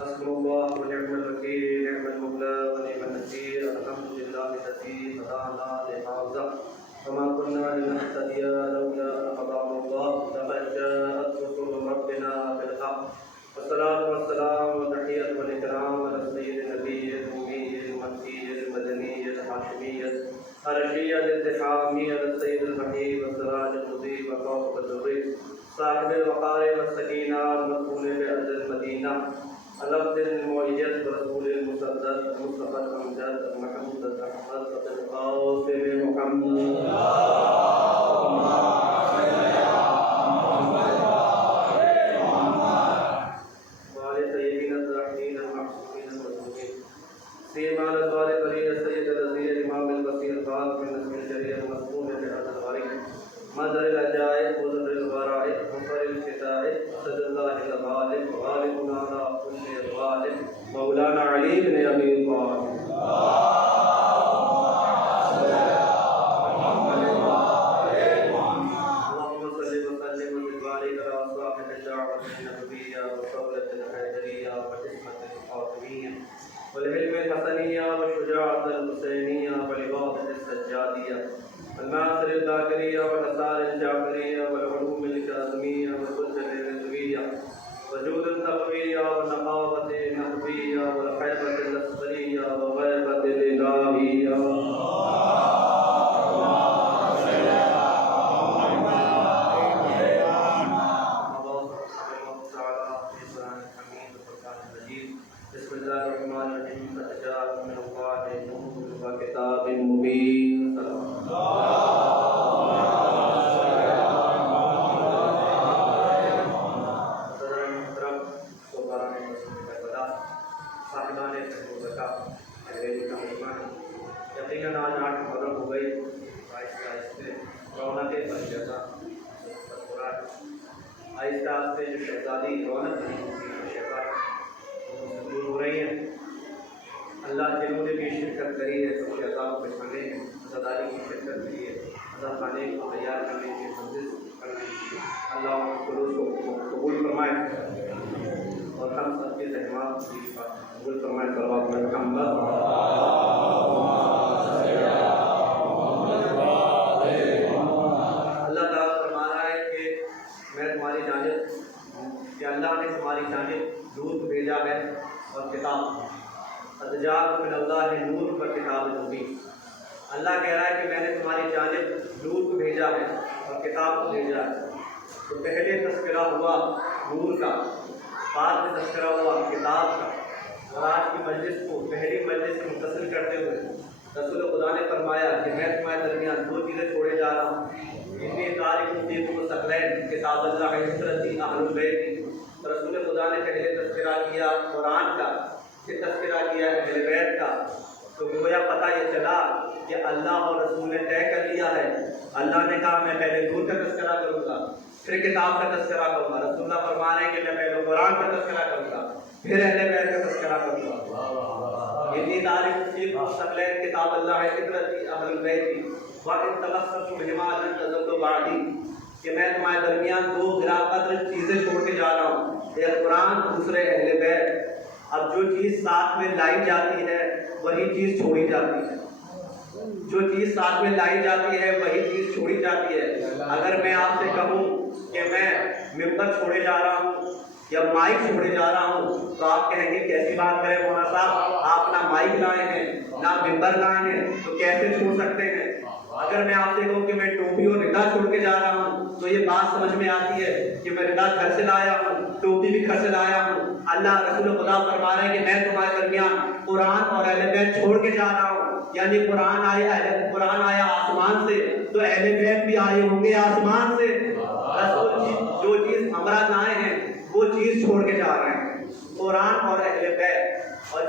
حسبنا الله ونعم الوكيل، نعم المولى ونعم النصير. الحمد لله الذي هدانا لهذا وما كنا لنهتدي لولا أن هدانا الله. لقد جاءت رسل ربنا بالحق. والصلاة والسلام والتحية والإكرام على السيد النبي الأمي المكي المدني الهاشمي الرشيد الالتحامي على السيد الحبيب والسراج المضيء وكوكب الدري صاحب الوقار والسكينة المدفون بأرض المدينة اللفظ المعجز برسول المسدد المصطفى الأمجد محمود الأحمد القاسم محمد. سيما الأزوار البرية السيد الرزية الإمام البصير خالق من نسم الجرير المسموم بأرض الغريب مظهر العجائب وظهر الغرائب مفر الكتائب أسد الله الغالب غالب على كل غالب مولانا علي بن أبي طالب. اللهم صل وسلم وبارك على صاحب الدعوة النبوية والصولة الحيدرية والحكمة الفاطمية والعلم الحسنية والشجاعة الحسينية والعبادة السجادية والمعاصر الذاكرية والآثار الجعفرية والعلوم الكاظمية والحجة الرضوية وجود التقوية والنقاوة النحوية والخيبة الأسفلية وغيبة الإلهية. بسم الله الرحمن الرحيم. قد جاءكم من الله نور وكتاب مبين. صاحبان یقیناً آج 8 محرم ہو گئی. آہستہ آہستہ رونقیں بن جاتا آہستہ آہستہ جو شہزادی رونق نہیں ہوتی شہزاد دور ہو رہی ہیں. اللہ جنہوں نے بھی شرکت کری ہے سب شہزاد کو بچانے میں عزاداری کی شرکت کری ہے عزا خانے کو تیار کرنے کی منزل کرنے کی اللہ خلوص کو قبول فرمائے اور ہم سب کے ذہنات کی قبول فرمائے. صلوات میں محمد. اللہ تعالیٰ فرما رہا ہے کہ میں تمہاری جانب کہ اللہ نے تمہاری جانب نور کو بھیجا ہے اور کتاب. قد جاءکم من اللہ نور و کتاب مبین. اللہ کہہ رہا ہے کہ میں نے تمہاری جانب نور کو بھیجا ہے اور کتاب کو بھیجا ہے. تو پہلے تذکرہ ہوا نور کا، بعد میں تذکرہ ہوا کتاب کا. اور آج کی مجلس کو پہلی مجلس سے متصل کرتے ہوئے رسول خدا نے فرمایا کہ میں تمہارے درمیان 2 چیزیں چھوڑے جا رہا ہوں. اتنی تاریخ فیکم ثقلین کتاب اللہ حضرت اہل البیت. رسول خدا نے پہلے تذکرہ کیا قرآن کا، پھر تذکرہ کیا اہل بیت کا. تو گویا پتہ یہ چلا کہ اللہ اور رسول نے طے کر لیا ہے. اللہ نے کہا میں پہلے نور کا تذکرہ کروں گا پھر کتاب کا تذکرہ کروں گا. رسول اللہ فرما رہے ہیں کہ میں پہلے قرآن کا تذکرہ کروں گا پھر اہل بیت کا تذکرہ کروں گا. اتنی تاریخ فیکم ثقلین کتاب اللہ حضرت اہل البیت وَإِن تَمَسَّكْتُم بِهِمَا لَن تَضِلُّوا بَعْدِي. کہ میں تمہارے درمیان 2 گراں قدر چیزیں چھوڑ کے جا رہا ہوں، ایک قرآن دوسرے اہل بیت. اب جو چیز ساتھ میں لائی جاتی ہے وہی چیز چھوڑی جاتی ہے. جو چیز ساتھ میں لائی جاتی ہے وہی چیز چھوڑی جاتی ہے. اگر میں آپ سے کہوں کہ میں ممبر چھوڑے جا رہا ہوں یا مائک چھوڑے جا رہا ہوں تو آپ کہیں گے کیسی بات کریں مولانا صاحب، آپ نہ مائک لائے ہیں نہ ممبر لائے ہیں تو کیسے چھوڑ سکتے ہیں. اگر میں آپ سے کہوں کہ میں ٹوپی اور ردا چھوڑ کے جا رہا ہوں تو یہ بات سمجھ میں آتی ہے کہ میں ردا گھر سے لایا ہوں، ٹوپی بھی گھر سے لایا ہوں. اللہ رسول خدا فرما رہے ہیں کہ میں تمہارے درمیان قرآن اور اہل بیت چھوڑ کے جا رہا ہوں. یعنی قرآن آیا آسمان سے تو اہل بیت بھی آئے ہوں گے آسمان سے. رسول جو چیز ہمارا لائے ہیں وہ چیز چھوڑ کے جا رہے ہیں، قرآن اور اہل بیت. اور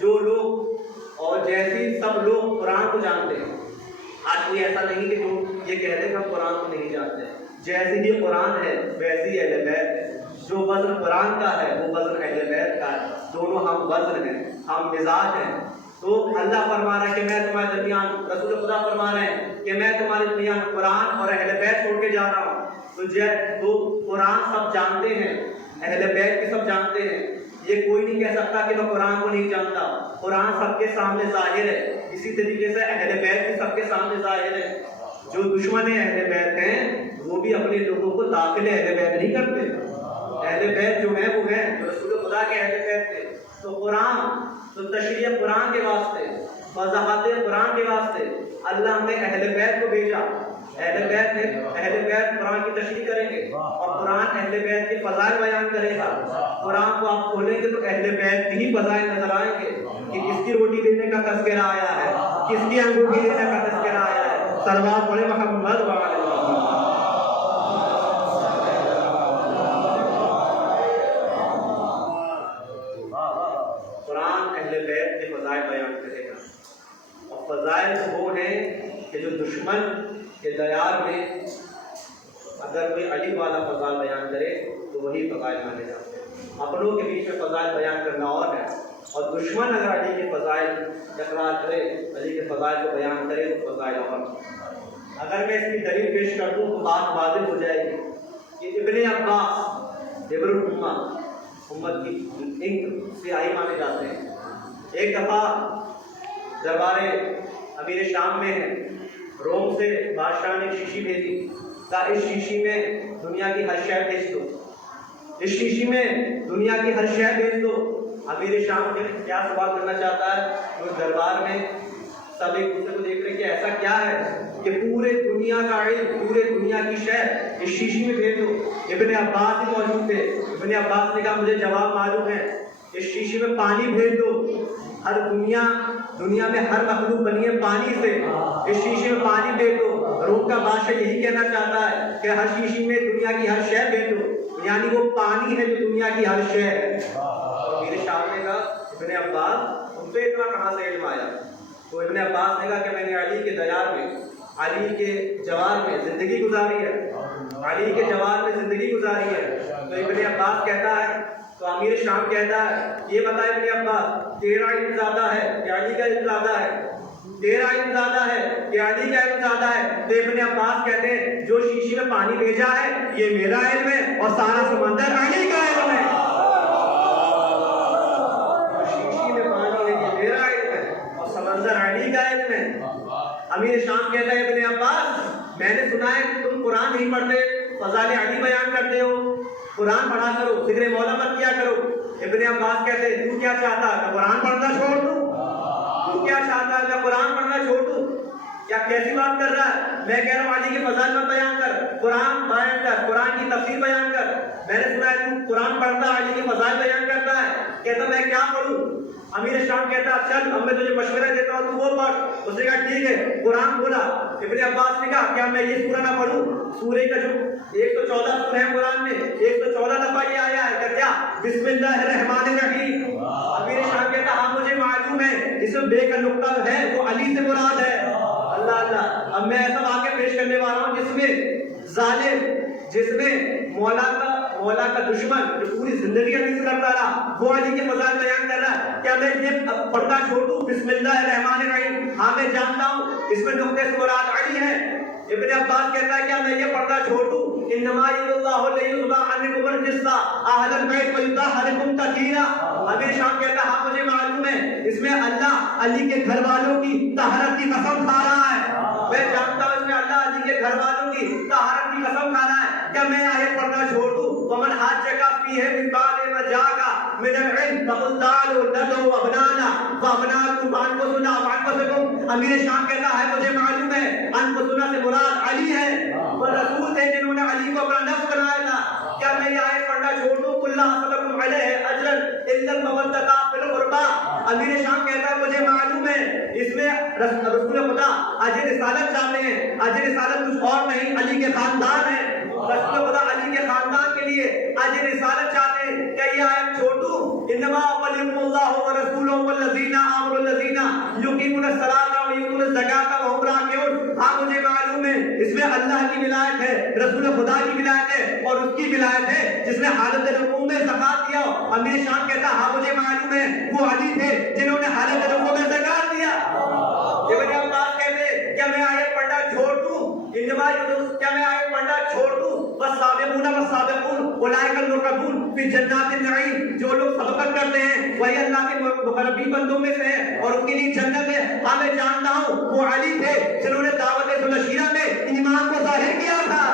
جو لوگ اور جیسی سب لوگ قرآن کو جانتے ہیں. آج کوئی ایسا نہیں کہ جو یہ کہہ دے کہ ہم قرآن کو نہیں جانتے. جیسے ہی قرآن ہے ویسی اہل بیت ہے. جو وزن قرآن کا ہے وہ وزن اہل بیت کا ہے. دونوں ہم وزن ہیں، ہم مزاج ہیں. تو اللہ فرما رہا ہے کہ میں تمہارے درمیان، رسول خدا فرما رہے ہیں کہ میں تمہارے درمیان قرآن اور اہل بیت چھوڑ کے جا رہا ہوں. تو قرآن سب جانتے ہیں، اہل بیت بھی سب جانتے ہیں، یہ کوئی نہیں کہہ سکتا کہ میں قرآن کو نہیں جانتا. قرآن سب کے سامنے ظاہر ہے. اسی طریقے سے اہل بیت بھی سب کے سامنے ظاہر ہے. جو دشمن اہل بیت ہیں وہ بھی اپنے لوگوں کو داخل اہل بیت نہیں کرتے. اہل بیت جو ہیں وہ ہیں جو رسول خدا کے اہل بیت تھے. تو قرآن تو تشریح قرآن کے واسطے، وضاحت قرآن کے واسطے اللہ نے اہل بیت کو بھیجا. اہل بیت قرآن کی تشریح کریں گے اور قرآن اہل بیت کے فضائل بیان کرے گا. قرآن کو آپ کھولیں گے تو اہل بیت ہی فضائل نظر آئیں گے کہ کس کی روٹی دینے کا تذکرہ آیا ہے، کس کی انگوٹھی دینے کا تذکرہ آیا ہے. صلوات پڑھیں محمد وعلی محمد. قرآن اہل بیت کے فضائل بیان کرے گا. اور فضائل وہ ہیں کہ جو دشمن کے دیار میں اگر کوئی علی والا فضائل بیان کرے تو وہی فضائل مانے جاتے ہیں. اپنوں کے بیچ میں فضائل بیان کرنا اور ہے، اور دشمن اگر علی کے فضائل اقرار کرے، علی کے فضائل کو بیان کرے تو فضائل اور. اگر میں اس کی دلیل پیش کر دوں تو بات واضح ہو جائے گی کہ ابن عباس جبر الامہ، امت کی ایک سیاہی مانے جاتے ہیں. ایک دفعہ دربار امیر شام میں ہے، روم سے بادشاہ نے شیشی بھیجی، کہا اس شیشی میں دنیا کی ہر شے بھیج دو، اس شیشی میں دنیا کی ہر شے بھیج دو. امیر شام نے کیا سوال کرنا چاہتا ہے؟ اس دربار میں سب ایک دوسرے کو دیکھ رہے کہ ایسا کیا ہے کہ پورے دنیا کا علم، پورے دنیا کی شے اس شیشی میں بھیج دو. ابن عباس ہی موجود تھے. ابن عباس نے کہا مجھے جواب معلوم ہے، اس شیشی میں پانی بھیج دو. ہر دنیا میں ہر مخلوق بنی ہے پانی سے، اس شیشی میں پانی بھیج دو. روم کا بادشاہ یہی کہنا چاہتا ہے کہ ہر شیشی میں دنیا کی ہر شے بھیج دو، یعنی وہ پانی ہے جو دنیا کی ہر شے ہے. میرے شاعر نے کہا ابن عباس تم سے اتنا کہاں سے علم آیا؟ تو ابن عباس نے کہا کہ میں نے علی کے دیار میں، علی کے جوار میں زندگی گزاری ہے، علی کے جوار میں زندگی گزاری ہے. تو ابن عباس کہتا ہے، تو امیر شام کہتا ہے یہ بتا ابن عباس تیرا علم زیادہ ہے کہ علی کا علم زیادہ ہے؟ تیرا علم زیادہ ہے کہ علی کا علم زیادہ ہے؟ تو ابن عباس کہتے ہیں جو شیشی میں پانی بھیجا ہے یہ میرا علم ہے اور سارا سمندر علی کا علم ہے. جو شیشی میں پانی ہے یہ میرا علم ہے اور سمندر علی کا علم ہے. امیر شام کہتا ہے ابن عباس میں نے سنا ہے تم قرآن نہیں پڑھتے، فضائل علی بیان کرتے ہو، قرآن پڑھا کرو، ذکر مولا مت کیا کرو. ابن عباس کہتے ہیں تو کیا چاہتا ہے کہ قرآن پڑھنا چھوڑ دوں؟ تو کیا چاہتا ہے کہ قرآن پڑھنا چھوڑ دوں؟ کیا کیسی بات کر رہا ہے؟ میں کہہ رہا ہوں علی کے فضائل مت بیان کر، قرآن بیان کر، قرآن کی تفسیر بیان کر. میں نے سنا ہے تو قرآن پڑھتا ہے، علی کے فضائل بیان کرتا ہے. کہتا میں کیا پڑھوں؟ امیر شام کہتا چل اب میں تجھے مشورہ دیتا ہوں تو وہ پڑھ. اس نے کہا ٹھیک ہے. قرآن کھولا. ابن عباس نے کہا کیا میں یہ سورہ نہ پڑھوں؟ سورہ کا جو 114 سورہ ہے قرآن میں، 114 دفعہ یہ آیا ہے کہ کیا بسم اللہ الرحمن الرحیم. امیر شام کہتا ہاں مجھے معلوم ہے، اس میں بے کا نقطہ ہے وہ علی سے مراد ہے. اللہ اللہ. اب میں ایسا واقعہ پیش کرنے والا ہوں جس میں ظالم، جس میں مولا کا دشمن جو پوری زندگی علی سے کرتا رہا وہ علی کے فضائل بیان کر رہا ہے. کیا میں یہ پڑھنا چھوڑ دوں بسم اللہ الرحمن الرحیم؟ ہاں میں جانتا ہوں اس میں نقطے سے مراد علی ہے. ابن عباس کہتا ہے کیا میں یہ پڑھنا چھوڑ دوں انما اللہ لیذبح عنکم الرجس اہل البیت ویطہرکم تطہیرا؟ امیر شام کہتا ہے ہاں مجھے معلوم ہے اس میں اللہ علی کے گھر والوں کی طہارت کی قسم کھا رہا ہے. میں جانتا ہوں اس میں اللہ علی کے گھر والوں کی طہارت کی قسم کھا رہا ہے. کیا میں آیت پڑھنا چھوڑ دوں؟ ومن حاجک فیہ من بعد ما جاءک من العلم فقل تعالوا ندعو ابناءنا وابناءکم وانفسنا وانفسکم. امیر شام کہتا ہے مجھے معلوم ہے انفسنا سے مراد علی ہے، وہ رسول تھے جنہوں نے علی کو اپنا نفس بنایا تھا. کیا میں یہ آیت پڑھنا چھوڑ دوں کل اسلکم علیہ اجرا الا المودۃ فی القربى؟ امیر شام کہتا ہے مجھے معلوم ہے اس میں رسول خدا اجر رسالت چاہتے ہیں. اجر رسالت کچھ اور نہیں، علی کے خاندان ہے. رسول خدا علی کے خاندان کے لیے اجر رسالت چاہتے ہیں. کیا یہ آیت چھوڑ دوں انما ولیکم اللہ ورسولہ والذین آمنوا الذین یقیمون الصلاۃ ویؤتون الزکاۃ وهم راکعون؟ ہاں مجھے معلوم ہے اس میں اللہ کی ولایت ہے، رسول خدا کی ولایت ہے اور اس کی ولایت ہے جس نے حالت رکوع میں زکات دیا. امیر شام کہتا ہاں مجھے معلوم ہے وہ علی تھے جنہوں نے حالت رکوع میں زکات دیا. ابن عباس کہتے کیا میں آیت پڑھنا چھوڑ دوں انما کیا میں آیت پڑھنا چھوڑ دوں والسابقون والسابقون اولئک المقربون فی جنات النعیم، جو لوگ سبقت کرتے ہیں وہی اللہ کے مقربین بندوں میں سے ہیں اور ان کے لیے جنت ہے۔ ہاں میں جانتا ہوں وہ علی تھے جنہوں نے دعوت ذوالعشیرہ میں ایمان کو ظاہر کیا تھا،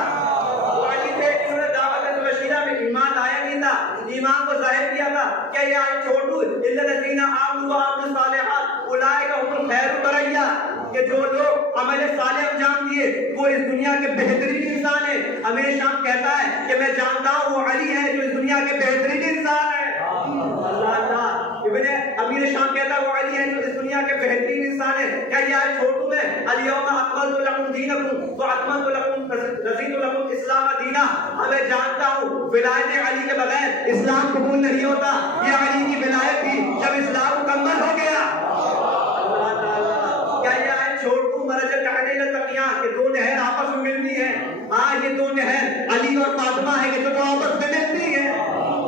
وہ علی تھے جنہوں نے دعوت ذوالعشیرہ میں ایمان لایا نہیں تھا، ایمان کو ظاہر کیا تھا۔ کیا یہ آیت چھوٹو الا الذین آمنوا وعملوا الصالحات اولئک هم الخیر البریہ، کہ جو لوگ عمل صالح انجام دیے وہ اس دنیا کے بہترین انسان ہیں۔ امیر شام کہتا ہے کہ میں جانتا ہوں وہ علی ہے جو اس دنیا کے بہترین انسان ہے۔ اللہ اللہ، ابن امیر شام کہتا ہے وہ علی ہے جو اس دنیا کے بہترین انسان ہے۔ کیا یہ آیت چھوٹو ہے الیوم اکملت لکم دینکم واتممت لکم رضیت لکم الاسلام دینا؟ میں جانتا ہوں ولایت علی کے بغیر اسلام قبول نہیں ہوتا، یہ علی کی ولایت تھی جب اسلام مکمل ہو گیا۔ اللہ تعالیٰ، کیا یہ آیت چھوٹو مرج النہرین التقیان کہ دو نہر آپس میں ملتی ہیں؟ ہاں یہ دو نہر علی اور فاطمہ ہے کہ جو دو آپس میں ملتی ہیں۔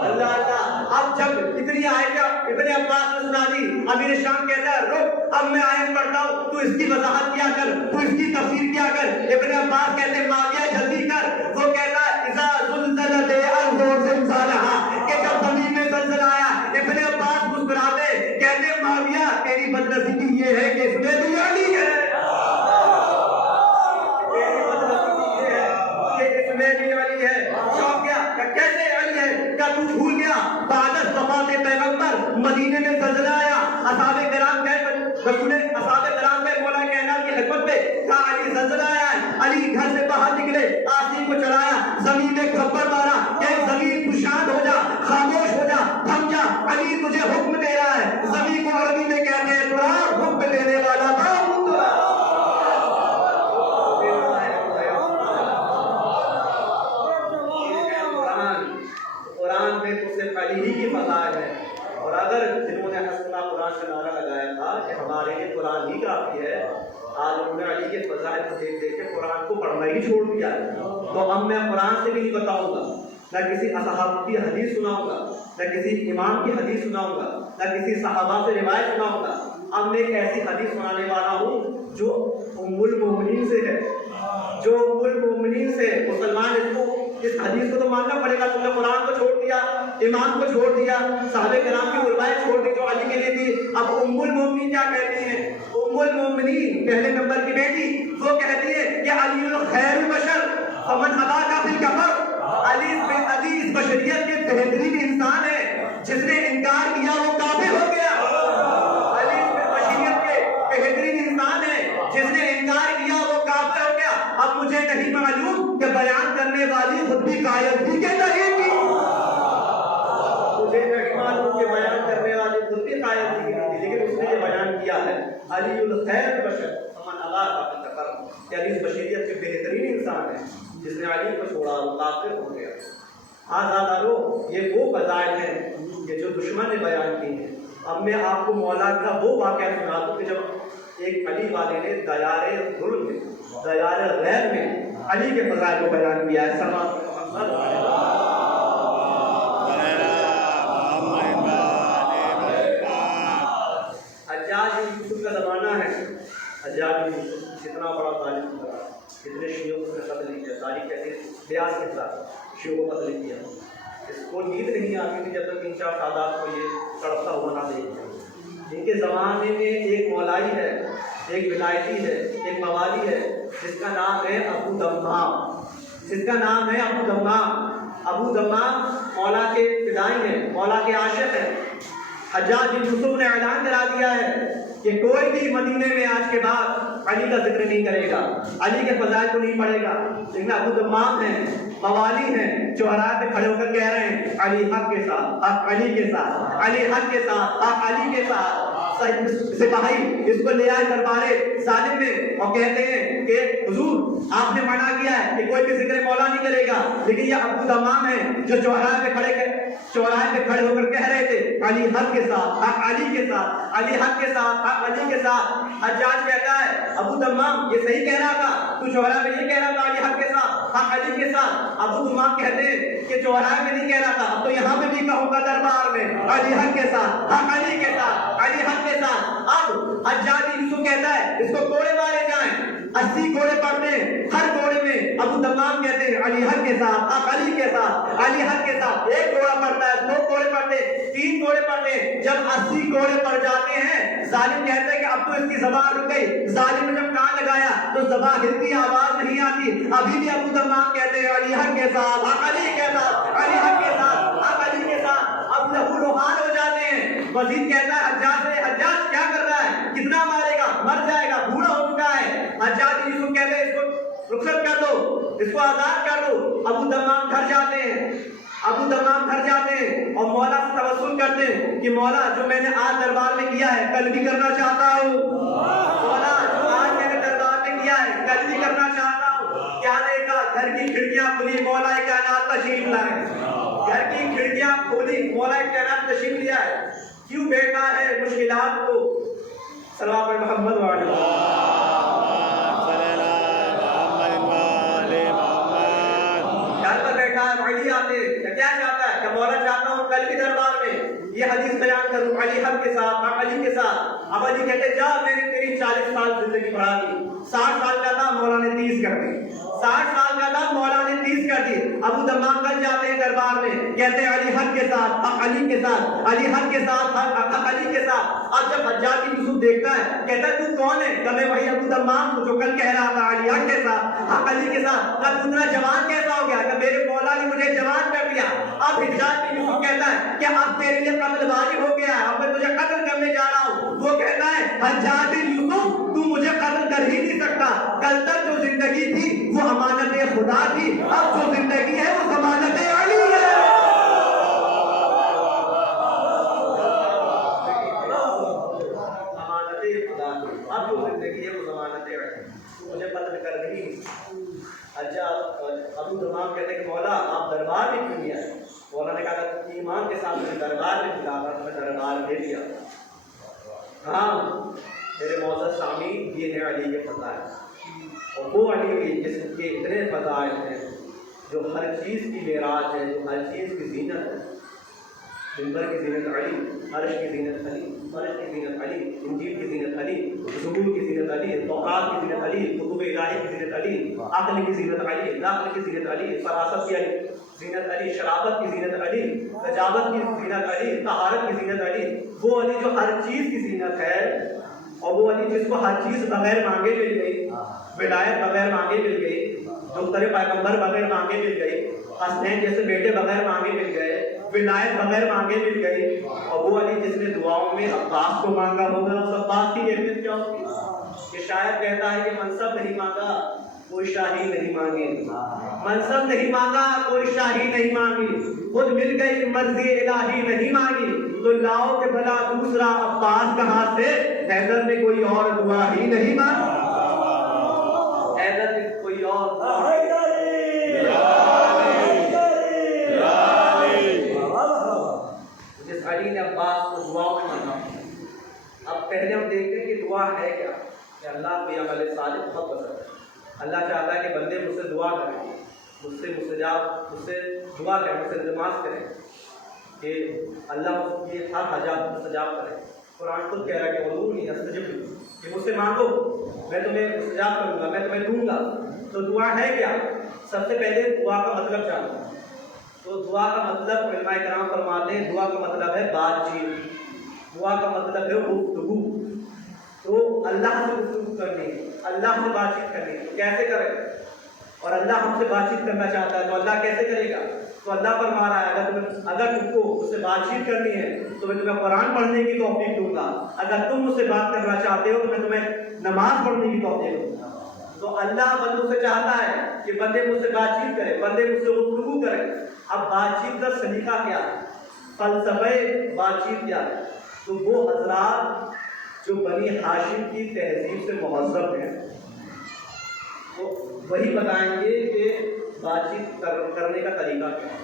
اللہ تعالیٰ، اب جب اتنی آیت ابن عباس نے سنا دی، امیر شام کہتا ہے رک اب میں آیت پڑھتا ہوں، تو اس کی وضاحت کیا کر، تو اس کی تفسیر کیا کر۔ ابن عباس کہتے ہیں معاویہ جلدی کر، وہ کہتا ہے اذا زلزلت الارض زلزالها، کہ جب زمین میں زلزلہ آیا۔ ابن عباس مسکراتے کہتے ہیں معاویہ تیری بدنصیبی یہ ہے کہ اس میں بھی علی ہے، تیری بدنصیبی یہ ہے کہ اس میں بھی علی ہے۔ شوق کیا کہ کیسے علی ہے؟ کیا تو بھول گیا بعد از وفات پیغمبر مدینے میں زلزلہ آیا، اصحاب کرام گئے اصحاب کرام گئے مولا کائنات کی خدمت میں، کہا علی زلزلہ آیا ہے۔ علی گھر سے باہر نکلے، آسین کو چڑھایا، زمین میں کھپڑ مارا کہ زمین تو شانت ہو جا، خاموش ہو جا، تھم جا، علی تجھے حکم دے رہا ہے۔ زمین کو عربی میں کہتے ہیں ترا، حکم دینے والا تھا قرآن میں تو صرف علی ہی کی فضائل ہے۔ اور اگر جنہوں نے حسنا قرآن کا نعرہ لگایا تھا کہ ہمارے لیے قرآن ہی کافی ہے، آج انہوں نے علی کے فضائل کو دیکھ دیکھ کے قرآن کو پڑھنا ہی چھوڑ دیا ہے۔ تو اب میں قرآن سے بھی نہیں بتاؤں گا، نہ کسی صحابہ کی حدیث سناؤں گا، نہ کسی امام کی حدیث سناؤں گا، نہ کسی صحابہ سے روایت سناؤں گا۔ اب میں ایک ایسی حدیث سنانے والا ہوں جو ام المومنین سے ہے، جو ام المومنین سے مسلمان اس حدیث کو تو ماننا پڑے گا۔ تم نے قرآن کو چھوڑ دیا، امام کو چھوڑ دیا، صحابہ کرام کی روایت چھوڑ دی جو علی کے لیے تھی۔ اب ام المومنین کیا کہتی ہیں؟ ام المومنین پہلے نمبر کی بیٹی، وہ کہتی ہے کہ علی الخیر البشر فمن اباک فی الکفر، علی اس بشریت کے بہترین انسان ہے، جس نے انکار کیا وہ کافر ہو گیا۔ علی اس بشریت کے بہترین انسان ہے، جس نے انکار کیا وہ کافر ہو گیا۔ اب مجھے نہیں معلوم کہ بیان کرنے والی خود بھی قائل تھی کہ نہیں تھی، مجھے نہیں معلوم کہ بیان کرنے والی خود بھی قائل تھی کہ نہیں تھی، لیکن اس نے یہ بیان کیا ہے علی الخیر البشر فمن اباک فی الکفر، کہ علی اس بشریت کے بہترین انسان ہے، جس نے علی کو چھوڑا وہ کافر ہو گیا۔ آزادارو، یہ وہ فضائل ہیں کہ جو دشمن نے بیان کی ہیں۔ اب میں آپ کو مولا کا وہ واقعہ سنا دوں کہ جب ایک علی والے نے دیار ظلم میں، دیار غیر میں علی کے فضائل کو بیان کیا ہے۔ سلام حجاج بن یوسف کا زمانہ ہے۔ حجاج بن یوسف کتنا بڑا ظالم تھا، کتنے شیعوں کو اس نے قتل کیا، تاریخ کہتے ہیں بیاس کے ساتھ شیعوں کو قتل کیا۔ اس کو نیند نہیں آتی تھی جب تک ان چار سادات کو یہ تڑپتا ہوا نہ دیکھتے۔ ان کے زمانے میں ایک مولائی ہے، ایک ولایتی ہے، ایک موالی ہے، جس کا نام ہے ابو دمام، جس کا نام ہے ابو دمام۔ ابو دمام مولا کے فدائی ہیں، مولا کے عاشق ہیں۔ حجاج بن یوسف نے اعلان کرا دیا ہے کہ کوئی بھی مدینے میں آج کے بعد علی کا ذکر نہیں کرے گا، علی کے فضائل کو نہیں پڑھے گا۔ لیکن ابو دمام ہیں، موالی ہیں، چوراہے پہ کھڑے ہو کر کہہ رہے ہیں علی حق کے ساتھ، حق علی کے ساتھ، علی حق کے ساتھ، حق علی کے ساتھ۔ سپاہی اس کو لے آئے دربار ظالم میں اور کہتے ہیں کہ حضور آپ نے منع کیا ہے کہ کوئی بھی ذکر مولا نہیں کرے گا، لیکن یہ ابو دمام ہیں جو چوراہے پہ کھڑے ہو کر کہہ رہے تھے علی حق کے ساتھ، حق علی کے ساتھ، علی حق کے ساتھ، حق علی کے ساتھ۔ حجاج کہتا ہے ابو دمام یہ صحیح کہہ رہا تھا، تو چوراہے پہ یہ کہہ رہا تھا علی حق کے ساتھ، حق علی کے ساتھ۔ ابو دمام کہتے ہیں کہ چوراہے پہ نہیں کہہ رہا تھا، اب تو یہاں پہ بھی کہوں گا دربار میں علی حق کے ساتھ، حق علی کے ساتھ، علی حق کے ساتھ۔ اب حجاج بن یوسف کہتا ہے اس کو کوڑے مارے جائیں، 80 کوڑے پڑتے ہیں، ہر کوڑے میں ابو دمام کہتے ہیں علی حق کے ساتھ، علی کے ساتھ، علی حق کے ساتھ 1 گھوڑا پڑتا ہے، 2 گھوڑے پڑتے ہیں، 3 گھوڑے پڑتے ہیں، جب 80 گھوڑے پڑ جاتے ہیں ظالم کہتے ہیں کہ اب تو اس کی زبان رک گئی۔ ظالم نے جب کان لگایا تو زبان ہلتی، آواز نہیں آتی۔ ابھی بھی ابو دمام کہتے ہیں علی حق کے ساتھ، علی کے ساتھ، علی حق کے ساتھ، علی کے ساتھ۔ اب لہو لوہان ہو جاتے ہیں۔ وزیر کہتا ہے حجاج سے، حجاج کیا کر رہا ہے، کتنا مارے گا، مر جائے گا، بوڑھا ہو چکا ہے۔ حجاج یوسف کہتے ہیں اس کو رخصت کر دو، اس کو آزاد کر دو۔ ابو دمام گھر جاتے ہیں، ابو دمام گھر جاتے ہیں اور مولا سے توسل کرتے ہیں کہ مولا جو میں نے آج دربار میں کیا ہے کل بھی کرنا چاہتا ہوں، مولا جو آج میں نے دربار میں کیا ہے کل بھی کرنا چاہتا ہوں۔ کیا دیکھا، گھر کی کھڑکیاں کھلی، مولا کائنات تشریف لائے، گھر کی کھڑکیاں کھولی، مولا کائنات تشریف لیا ہے۔ کیوں بیٹھا ہے مشکلات کو، صلوات محمد وعلیہ آتے کیا چاہتا ہے کہ مولا چاہتا ہوں کل بھی دربار میں یہ حدیث بیان کروں علی حق کے ساتھ، علی کے ساتھ۔ اب علی کہتے جا میں نے تیری 40 سال زندگی بڑھا دی، 60 سال کا تھا مولا نے 30 کر دی، 60 سال کا تھا مولا نے 30 کر دی۔ ابو دمام کل جاتے ہیں دربار میں، کہتے ہیں علی حق کے ساتھ، علی کے ساتھ، علی حق کے ساتھ، علی کے ساتھ۔ اب جب حجاج یوسف دیکھتا ہے کہتا ہے تو کون ہے، کہ میں وہی ابو دمام ہوں جو کل کہہ رہا تھا علی حق کے ساتھ، علی کے ساتھ۔ کہ تو اتنا جوان کیسا ہو گیا، کہ میرے مولا نے مجھے جوان کر دیا۔ اب حجاج یوسف کہتا ہے کہ اب تیرے لیے قتل واجب ہو گیا ہے، اب میں تجھے قتل کرنے جا رہا ہوں۔ وہ کہتا ہے حجاج یوسف تو مجھے قتل کر ہی نہیں سکتا، کل تک جو زندگی تھی وہ امانت خدا تھی، اب جو زندگی ہے وہ ضمانت علی ہے۔ امانت خدا تھی، اب جو زندگی ہے وہ ضمانت علی، مجھے قتل کر نہیں۔ ابو دمام کہتے ہیں کہ مولا آپ دربار میں کیوں لیا؟ مولا نے کہا کہ ایمان کے ساتھ مجھے دربار میں بلایا، تو میں دربار میں لیا۔ ہاں میرے معزز سامعین، یہ ہے علی کے فضائل، اور وہ علی جس کے اتنے فضائل ہیں، جو ہر چیز کی معراج ہے، جو ہر چیز کی زینت ہے۔ منبر کی زینت علی، عرش کی زینت علی، فرش کی زینت علی، انجیل کی زینت علی، زبور کی زینت علی، توقات کی زینت علی، کتب الہی کی زینت علی، عقل کی زینت علی، نقل کی زینت علی، فراست کی زینت علی، شرافت کی زینت علی، نجابت کی زینت علی، طہارت کی زینت علی۔ وہ علی جو ہر چیز کی زینت ہے، اور وہ علی جس کو ہر چیز بغیر مانگے مل گئی، ولایت بغیر مانگے مل گئی، دختر پیغمبر بغیر مانگے مل گئی، حسنین جیسے بیٹے بغیر مانگے مل گئے، ولایت بغیر مانگے مل گئی۔ اور وہ علی جس نے دعاؤں میں عباس کو مانگا ہوگا، اس عباس کی اہمیت کیا ہوگی؟ کہ شاید کہتا ہے کہ منصب نہیں مانگا کوئی شاہی نہیں مانگی، منصب نہیں مانگا کوئی شاہی نہیں مانگی، خود مل گئی مرضی الہی نہیں مانگی، تو لاؤ کہ بھلا دوسرا عباس کہاں سے، حیدر نے کوئی اور دعا ہی نہیں مانگی، حیدر نے کوئی اور جس علی نے عباس کو دعاؤں میں مانگا۔ اب پہلے ہم دیکھتے ہیں کہ دعا ہے کیا، کہ اللہ کو یہ عمل صالح بہت پسند ہے۔ اللہ چاہتا ہے کہ بندے مجھ سے دعا کریں، مجھ سے دعا کریں، مجھ سے التماس کریں کہ اللہ مجھ کی ہر حاجات مستجاب کرے۔ قرآن خود کہہ رہا ہے کہ ادعونی استجب لکم، کہ مجھ سے مانگو میں تمہیں مستجاب کروں گا، میں تمہیں دوں گا۔ تو دعا ہے کیا؟ سب سے پہلے دعا کا مطلب جانو۔ تو دعا کا مطلب علماء کرام فرماتے ہیں دعا کا مطلب ہے بات چیت، دعا کا مطلب ہے گفتگو۔ تو اللہ سے گفتگو کرنی، اللہ سے بات چیت کرنی، کیسے کریں؟ اور اللہ ہم سے بات چیت کرنا چاہتا ہے تو اللہ کیسے کرے گا؟ تو اللہ فرما رہا ہے اگر تم کو مجھ سے بات چیت کرنی ہے تو میں تمہیں قرآن پڑھنے کی توفیق دوں گا، اگر تم مجھ سے بات کرنا چاہتے ہو تو میں تمہیں نماز پڑھنے کی توفیق دوں گا۔ تو اللہ بندوں سے چاہتا ہے کہ بندے مجھ سے بات چیت کرے، بندے مجھ سے گفتگو کرے۔ اب بات چیت کا سلیقہ کیا ہے، فلسفہ بات چیت کیا ہے؟ تو وہ حضرات جو بنی ہاشم کی تہذیب سے مہذب ہیں وہ وہی بتائیں گے کہ بات چیت کرنے کا طریقہ کیا ہے۔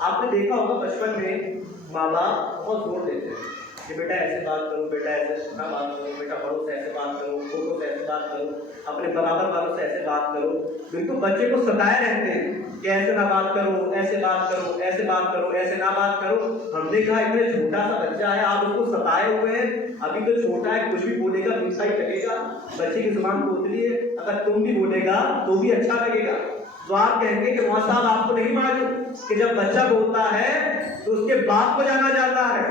آپ نے دیکھا ہوگا بچپن میں ماں باپ بہت زور دیتے ہیں کہ بیٹا ایسے بات کرو، بیٹا ایسے نہ بات کرو، بیٹا بڑوں سے ایسے بات کرو، چھوٹوں سے ایسے بات کرو، اپنے برابر والوں سے ایسے بات کرو۔ بالکل بچے کو ستائے رہتے ہیں کہ ایسے نہ بات کرو، ایسے بات کرو، ایسے بات کرو، ایسے نہ بات کرو۔ ہم نے کہا اتنے چھوٹا سا بچہ ہے آپ اس کو ستائے ہوئے ہیں، ابھی تو چھوٹا ہے، کچھ بھی بولے گا میٹھا ہی لگے گا، بچے کی زبان پوتلی ہے، اگر تم بھی بولے گا تو بھی اچھا لگے گا۔ تو آپ کہیں گے کہ مولوی صاحب آپ کو نہیں معلوم کہ جب بچہ بولتا ہے تو اس کے باپ کو جانا جاتا ہے،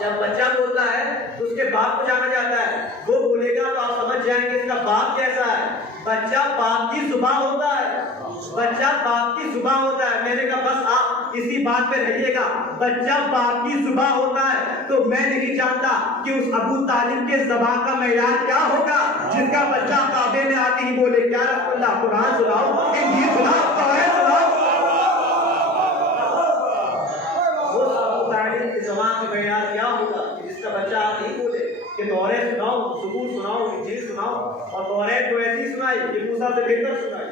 جب بچہ بولتا ہے تو اس کے باپ کو جانا جاتا ہے، وہ بولے گا تو آپ سمجھ جائیں گے اس کا باپ کیسا ہے۔ بچہ باپ کی صبح ہوتا ہے، بچہ باپ کی صبح ہوتا ہے۔ میں نے کہا بس آپ اسی بات پہ رہیے گا، بچہ باپ کی صبح ہوتا ہے تو میں نہیں جانتا کہ اس ابو طالب کے زبان کا معیار کیا ہوگا جس کا بچہ کعبے میں آتے ہی بولے کیا رسول اللہ قرآن سناؤ، انجیل سناؤ، توریت سناؤ۔ اس ابو طالب کے زبان کا معیار کیا ہوگا کہ جس کا بچہ آتے ہی بولے کہ توریت سناؤ، زبور سناؤ، انجیل سناؤ۔ اور توریت تو ایسی سنائی کہ موسیٰ سے بہتر سنائی،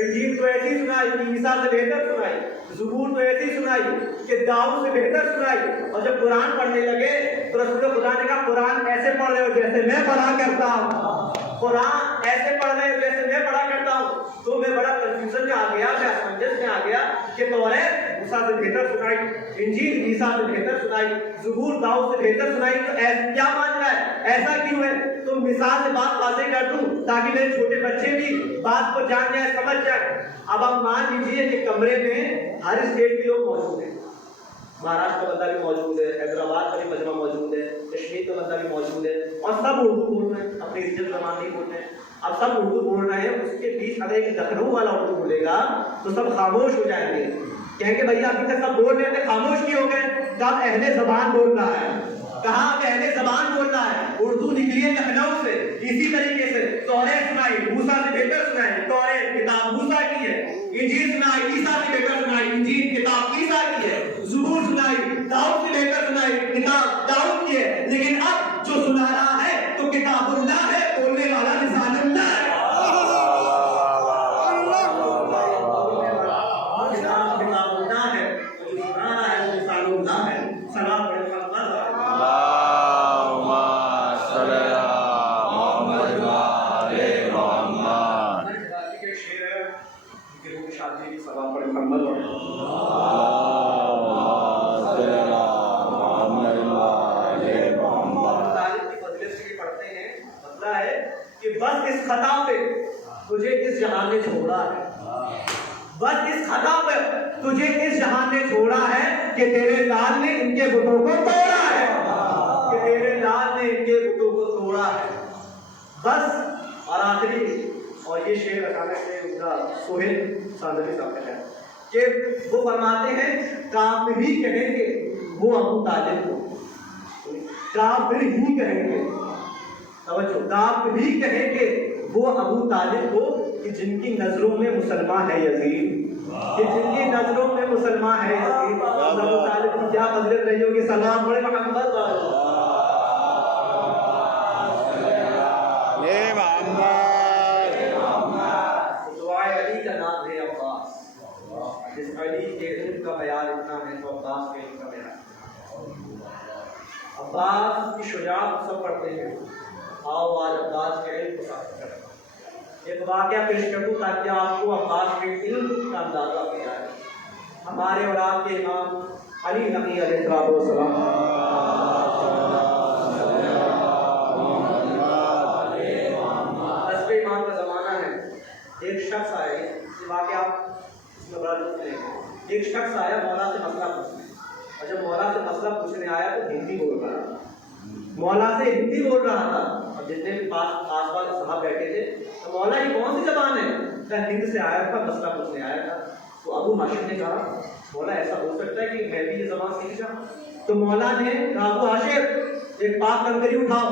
انجیل تو ایسی سنائی کہ عیسیٰ سے بہتر سنائی، زبور تو ایسی سنائی کہ داؤد سے بہتر سنائی۔ اور جب قرآن پڑھنے لگے تو رسول خدا نے کہا قرآن ایسے پڑھ رہے ہو جیسے میں پڑھا کرتا ہوں، قرآن ایسے پڑھ رہے ہو جیسے میں پڑھا کرتا ہوں۔ تو میں بڑا کنفیوژن میں آ گیا، میں اسمنجس میں آ گیا کہ توریت موسیٰ سے بہتر سنائی، انجیل عیسیٰ سے بہتر سنائی، زبور داؤد سے بہتر سنائی، تو کیا مان رہا ہے، ایسا کیوں ہے؟ تو مثال سے بات واضح کر دوں تاکہ میرے چھوٹے بچے بھی بات کو جان جائیں، سمجھ جائیں۔ اب آپ مان لیجیے کہ کمرے میں ہر اسٹیٹ کے لوگ موجود ہیں، مہاراشٹر کا بندہ بھی موجود ہے، حیدرآباد کا بھی مجمع موجود ہے، کشمیر کا بندہ بھی موجود ہے، اور سب اردو بول رہے ہیں، اپنی ریجنل زبان نہیں بول رہے ہیں۔ اب سب اردو بول رہے ہیں، اس کے بیچ اگر ایک لکھنؤ والا اردو بولے گا تو سب خاموش ہو جائیں گے، کہیں گے بھیا ابھی تک سب بول رہے تھے خاموش کیوں ہو گئے؟ تب اہل زبان بول رہا ہے، کہاں کہ اہل زبان بول رہا ہے، اردو نکلی ہے لکھنؤ سے۔ اسی طریقے سے توریت سنائی موسیٰ سے بہتر سنائی، توریت کتاب موسیٰ کی ہے، انجیل سنائی عیسیٰ سے بہتر سنائی، انجیل کتاب عیسیٰ کی ہے، زبور سنائی داؤد سے بہتر سنائی، کتاب داؤد کی ہے۔ لیکن اب جو سنا رہا ہے تو کتاب اللہ ہے، بولنے والا لسان اللہ ہے۔ بس اس خطا پہ تجھے اس جہان نے چھوڑا ہے، بس اس خطا پہ تجھے اس جہان نے چھوڑا ہے کہ تیرے لال نے ان کے بتوں کو توڑا ہے، کہ تیرے لال نے ان کے بتوں کو توڑا ہے۔ بس اور آخری اور یہ شعر اچانک سے ان کا سہیل ساندھوی صاحب کا ہے کہ وہ فرماتے ہیں کافر ہی کہیں گے وہ ابو طالب کو، کافر ہی کہیں گے، توجہ، کافر ہی کہیں گے وہ ابو طالب کو کہ جن کی نظروں میں مسلمان ہے یزید، کہ جن کی نظروں میں مسلمان ہے یزید۔ ابو طالب کی کیا فضیلت رہی ہوگی، سلام بڑے محمد دعائے علی کا نام ہے عباس، جس علی کے علم کا بیان اتنا ہے تو عباس کے علم کا بیان۔ عباس کی شجاعت سب پڑھتے ہیں، آؤ آج عباس کے علم کو ثابت کریں۔ ایک واقعہ پیش کر دوں تاکہ آپ کو عباس کے علم کا اندازہ ہو جائے۔ ہمارے اور آپ کے امام علی نبی علیہ السلام، حضرت امام کا زمانہ ہے، ایک شخص آیا، یہ واقعہ آپ اس میں بڑا لطف لیں گے۔ ایک شخص آیا مولا سے مسئلہ پوچھنے، اور جب مولا سے مسئلہ پوچھنے آیا تو ہندی بول رہا تھا، مولا سے ہندی بول رہا تھا، اور جتنے بھی آس پاس صاحب بیٹھے تھے تو مولا یہ کون سی زبان ہے؟ ہند سے آیا تھا، مسئلہ پوچھنے آیا تھا۔ تو ابو ہاشم نے کہا مولا ایسا ہو سکتا ہے کہ میں بھی یہ زبان سیکھ جاؤں؟ تو مولا نے کہا ابو ہاشم ایک پاک کنکری اٹھاؤ۔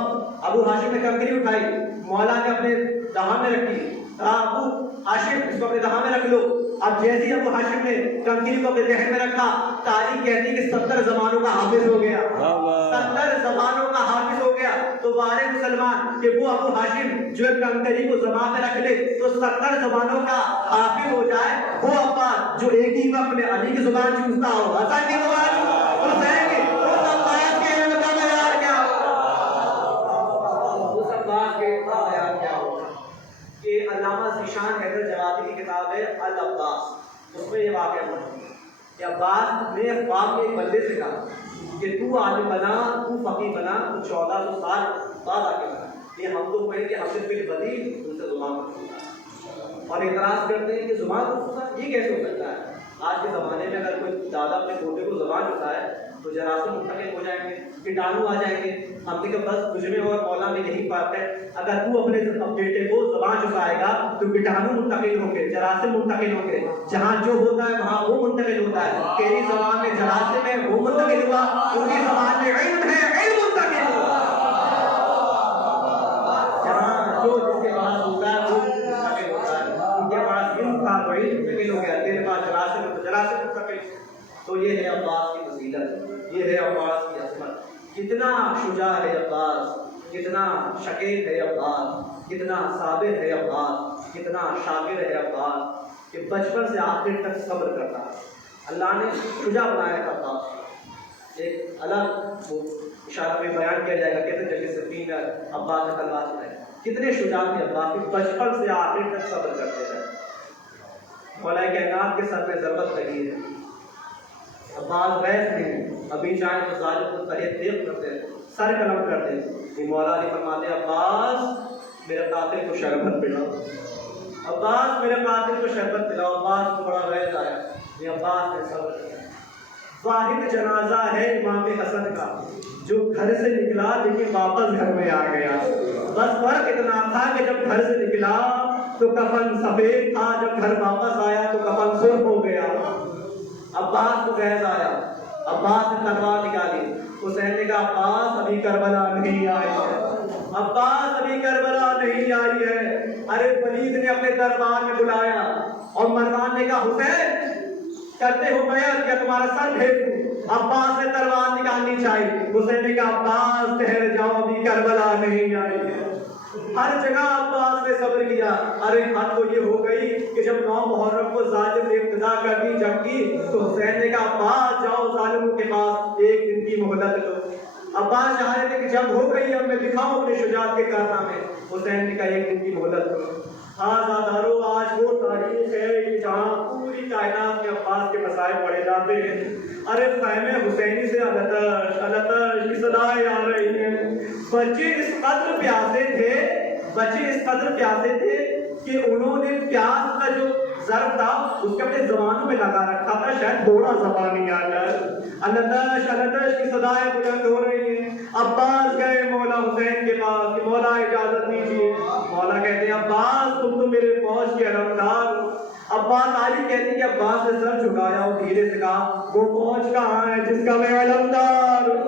ابو ہاشم نے کنکری اٹھائی، مولا نے اپنے دہاں میں رکھی، کہا ابو ہاشم اس کو اپنے دہاں میں رکھ لو۔ اب جیسے ابو ہاشم نے کنکری کو اپنے ذہن میں رکھا، تاریخ کہتی ہے کہ 70 زبانوں کا حافظ ہو گیا، 70 زبانوں کا حافظ ہو گیا۔ تو بارے مسلمان کہ وہ ابو ہاشم جو ایک کنکری کو زبان میں رکھ لے تو 70 زبانوں کا حافظ ہو جائے، وہ عباس جو ایک ہی وقت میں علی کی زبان چوستا ہو، حسن کی زبان، حسین کی، اس عباس کے علم کا معیار کیا ہوگا؟ اس عباس کے علم کا معیار کیا ہوگا؟ کہ علامہ ذیشان حیدر جوادی کی کتاب ہے العباس، اس میں یہ واقعہ موجود ہے کہ عباس نے خواب میں ایک بندے سے کہا کہ تو عالم بنا، تو فقیہ بنا، تو 1400 سال بعد آ کے بنا، یہ ہم تو کہیں کہ ہم سے بالبدیل ان سے زبان اور اعتراض کرتے ہیں کہ زبان رسوخ ہے، یہ کیسے ہو سکتا ہے؟ آج کے زمانے میں اگر کوئی دادا اپنے پوتے کو زبان اٹھائے تو جراثیم منتقل ہو جائیں گے، کیٹانو آ جائیں گے. ہم نے کہا بس تجھ میں اور مولا میں یہی بات ہے، اگر تو اپنے بیٹے کو زبان چکائے گا تو کیٹانو منتقل ہوں گے، جراثیم منتقل ہوں گے، جہاں جو ہوتا ہے وہاں وہ منتقل ہوتا ہے. تیری زبان میں جراثیم ہے وہ منتقل ہوا، ان کی زبان میں علم ہے علم منتقل ہوا. جہاں جو جس کے پاس ہوتا ہے وہ منتقل ہوتا ہے. ان کے پاس علم تھا تو علم منتقل ہو گیا، تیرے پاس جراثیم ہے تو جراثیم منتقل. تو یہ ہے عباس کی فضیلت، یہ ہے عباس کی عظمت. کتنا شجاع ہے عباس، کتنا شکیب ہے عباس، کتنا صابر ہے عباس، کتنا شاکر ہے عباس کہ بچپن سے آخر تک صبر کرتا ہے. اللہ نے شجاع بنایا تھا عباس. ایک الگ وہ اشارہ میں بیان کیا جائے گا کیسے جب صفین عباس نے تلوار چلائی. کتنے شجاع تھے عباس، بچپن سے آخر تک صبر کرتے تھے. مولا کائنات کے سر میں ضربت لگی ہے، عباس بیس ہیں، ابھی چاہیں تو ظالم کو تحت دیکھ کرتے ہیں، سر قلم کرتے ہیں. مولا علی فرماتے ہیں عباس میرے قاتل کو شربت پلاؤ، عباس میرے قاتل کو شربت پلاؤ. عباس کو بڑا غیظ آیا، یہ عباس نے صبر کیا. واحد جنازہ ہے امام حسن کا جو گھر سے نکلا لیکن واپس گھر میں آ گیا. بس فرق اتنا تھا کہ جب گھر سے نکلا تو کفن سفید تھا، جب گھر واپس آیا تو کفن سرخ ہو گیا. عباس کو غیظ آیا، عباس نے تلوار نکالی. حسین نے کہا عباس ابھی کربلا نہیں آئی ہے، عباس ابھی کربلا نہیں آئی ہے. ارے ولید نے اپنے دربار میں بلایا اور مروان نے کہا حسین کرتے ہو بیعت کیا تمہارا سر بھیج دوں؟ عباس نے تلوار نکالنی چاہیے. حسین نے کہا عباس ٹھہر جاؤ ابھی کربلا نہیں آئی ہے. ہر جگہ عباس نے صبر کیا. ارے حد تو یہ ہو گئی کہ جب 9 محرم کو ظالم نے ابتدا کر دی جنگ کی تو حسین نے کہا عباس جاؤ ظالموں کے پاس ایک دن کی مہلت لو. عباس چاہ رہے تھے کہ جنگ ہو گئی اب میں دکھاؤں اپنے شجاعت کے کارنامے. حسین نے کہا ایک دن کی مہلت لو. آزادارو آج وہ تاریخ ہے کہ جہاں پوری کائنات میں عباس کے مسائل پڑھے جاتے ہیں. ارے خیمے حسینی سے التش التش کی صدائیں آ رہی ہیں. بچے اس قدر پیاسے تھے، بچے اس قدر پیاسے تھے کہ انہوں نے پیاس کا جو ضرب تھا اس کے اپنے زبانوں میں لگا رکھا تھا شاید تھوڑا زبانی آ جائے. التش التش کی صدائیں بلند ہو رہی ہیں. عباس گئے مولا حسین کے پاس کہ مولا اجازت دیجیے. مولا کہتے ہیں عباس تم تو میرے فوج کے علمدار ہو. عباس علی کہتے ہیں کہ عباس نے سر جھکایا اور دھیرے سے کہا وہ فوج کہاں ہے جس کا میں علمدار ہوں،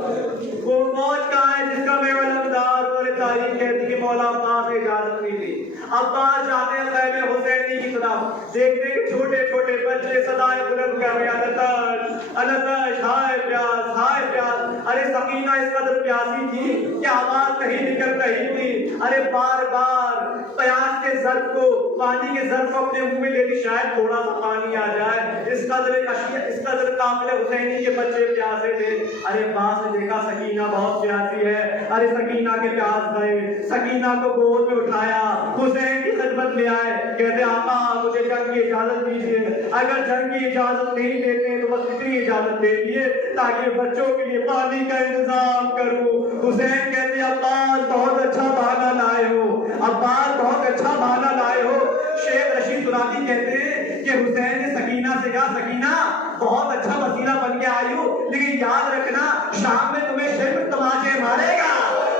وہ فوج کہاں ہے جس کا میں علمدار ہوں. اور تاریخ کہتی ہے کہ مولا عباس نے اجازت نہیں دی. عباس جاتے ہیں خیمے حسینی کی طرف، دیکھتے ہیں کہ چھوٹے چھوٹے بچے صدائیں بلند کر رہے ہیں التش التش ہائے پیاس ہائے پیاس. ارے سکینہ اس قدر پیاسی تھی کہ آواز کہیں نکل رہی تھی. ارے بار بار پیاس کے ضرب کو پانی کے ضرب کو اپنے منہ میں لے لی شاید تھوڑا سا پانی آ جائے. اس قدر قافلے حسینی کے بچے پیاسے تھے. ارے عباس نے دیکھا سکینہ بہت پیاسی ہے. ارے سکینہ کے پیاس گئے، سکینہ کو گود میں اٹھایا، حسین کی خدمت لے آئے. کہتے آقا مجھے جنگ کی اجازت دیجیے. اگر جنگ کی اجازت نہیں دیتے تو بس اتنی اجازت دے دیے تاکہ بچوں کے لیے پانی کا انتظام کروں. حسین کہتے عباس بہت اچھا بہانہ لائے ہو، عباس بہت اچھا بہانہ لائے ہو. شیخ رشید دراتی کہتے ہیں کہ حسین نے سکینہ سے کہا سکینہ بہت اچھا وسیلہ بن کے آئی ہو لیکن یاد رکھنا شام میں تمہیں شرک تماچے مارے گا،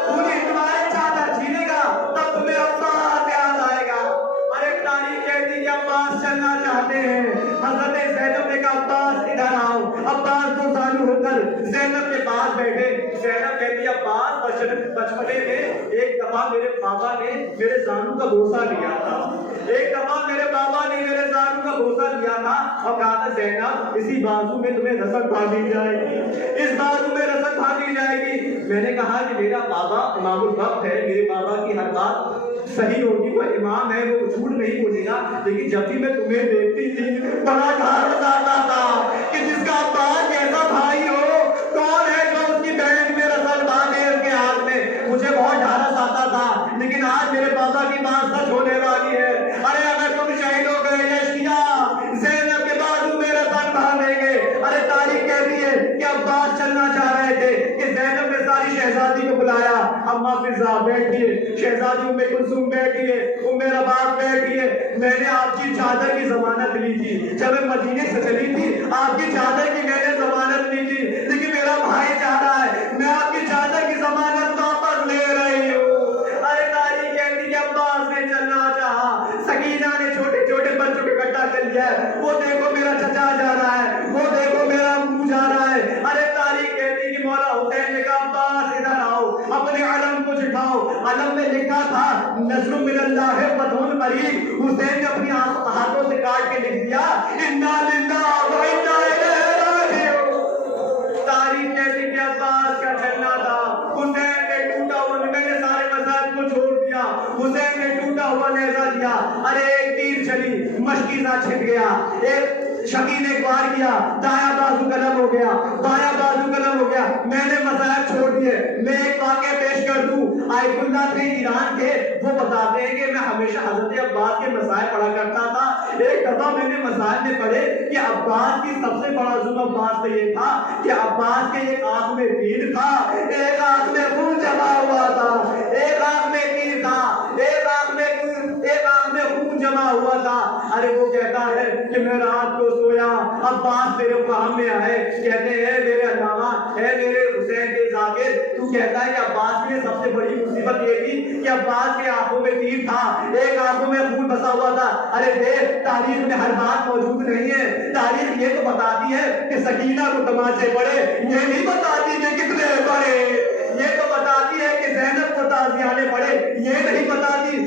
پوری تمہارے چادر چھینے گا، تب تمہیں عباس یاد آئے گا. اور ایک تاریخ کہتی کہ عباس چلنا چاہتے ہیں. حضرت زینب نے کہا عباس ادھر آؤ. عباس تو زانو ہو کر زینب کے پاس بیٹھے. زینب کہتی عباس بچپنے میں ایک دفعہ میرے بابا نے میرے زانو کا بوسہ لیا تھا، ایک دفعہ میرے بابا نے میرے زانو کا بوسہ لیا تھا اور کہا تھا زینب اسی بازو میں تمہیں رسل باندھی جائے گی، اس بازو میں رسل باندھی جائے گی. میں نے کہا کہ میرا بابا امام الوقت ہے، میرے بابا کی ہر بات صحیح ہوگی، وہ امام ہے وہ جھوٹ نہیں بولے گا. لیکن جب بھی میں تمہیں دیکھتی تھی بڑا گھر آتا تھا کہ جس کا عباس جیسا بھائی ہو کون ہے جو اس کی بہن میں رسل باندھے اس کے ہاتھ میں. مجھے بہت ڈھارس آتا تھا لیکن آج میرے بابا کی بات سچ ہونے والی ہے. ارے اگر تم شہید ہو گئے یشیا زینب کے بازو میں رسل باندھیں گے. ارے تاریخ کہتی ہے کہ عباس چلنا چاہ رہے تھے کہ زینب نے ساری شہزادی کو بلایا. اما فضا بیٹھیے، شہزادی ام کلثوم بیٹھیے، ام رباب بیٹھیے. میں نے آپ کی چادر کی ضمانت لی تھی جب میں مدینے سے چلی تھی، آپ کی چادر کی میں نے ضمانت لی تھی، لیکن میرا بھائی چاہ رہا ہے میں آپ کی چادر کی ضمانت واپس لے رہی ہوں۔ ارے تاریخ کہتی کہ عباس نے چلنا چاہا، سکینہ نے چھوٹے چھوٹے بچوں کو اکٹھا کر لیا ہے، وہ دیکھو میرا چچا جا رہا ہے، وہ دیکھو میرا ابو جا رہا ہے۔ ارے تاریخ کہتی کہ مولا حسین نے کہا عباس ادھر آؤ، اپنے علم کو جھکاؤ۔ علم میں لکھا تھا نصر من اللہ فتح قریب۔ حسین نے اپنی ہاتھوں سے کاٹ کے لکھ دیا انا للہ و انا الیہ راجعون۔ تاریخ کہتی کہ عباس کا چلنا تھا، حسین نے ٹوٹا ہوا، میں نے سارے مسائل کو چھوڑ دیا، حسین نے ٹوٹا ہوا لہجہ دیا۔ ارے ایک تیر چلی، مشکیزہ چھپ گیا، ایک شکی نے ایک وار کیا، دایاں بازو قلم ہو گیا، بایاں بازو قلم ہو گیا، میں نے مسائل چھوڑ دیے۔ میں ایک واقعہ پیش کر دوں، آیت اللہ تھے ایران کے، وہ بتاتے ہیں کہ میں ہمیشہ حضرت عباس کے مسائل پڑھا کرتا تھا۔ ایک دفعہ میں نے مسائل میں پڑھے کہ عباس کی سب سے بڑا ظلم عباس پہ یہ تھا کہ عباس کے ایک آنکھ میں تیر تھا، ایک آنکھ میں خون جمع ہوا تھا، ایک آنکھ میں تیر تھا، ایک آنکھ میں خون جمع ہوا تھا۔ ارے وہ کہتا ہے کہ میں رات کو سویا، عباس میرے فہم میں آئے، کہتے ہیں میرے علامہ ہے میرے حسین کے ذاکر، تو کہتا ہے کہ عباس کی سب سے بڑی مصیبت یہ تھی کہ عباس کے آنکھوں میں تیر تھا، ایک آنکھوں میں خون بسا ہوا تھا۔ ارے دیکھ تاریخ میں ہر بات موجود نہیں ہے، تاریخ یہ تو بتاتی ہے کہ سکینہ کو تماچے پڑے، یہ نہیں بتاتی کہ کتنے پڑے، یہ تو بتاتی ہے کہ زینب کو تازیانے پڑے، یہ نہیں بتاتی